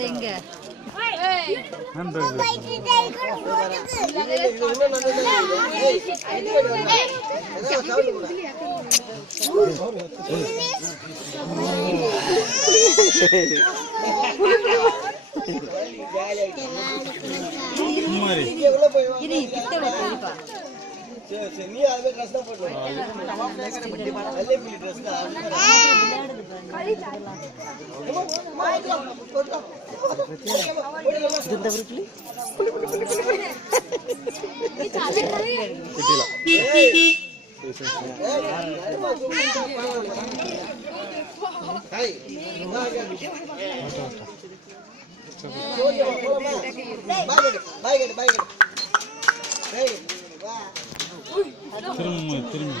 எங்க நீ அதே ட்ரெஸ் தான் போடுற நல்ல பிள்ளை ட்ரெஸ் தான் இந்த விருப்பி திரும்ப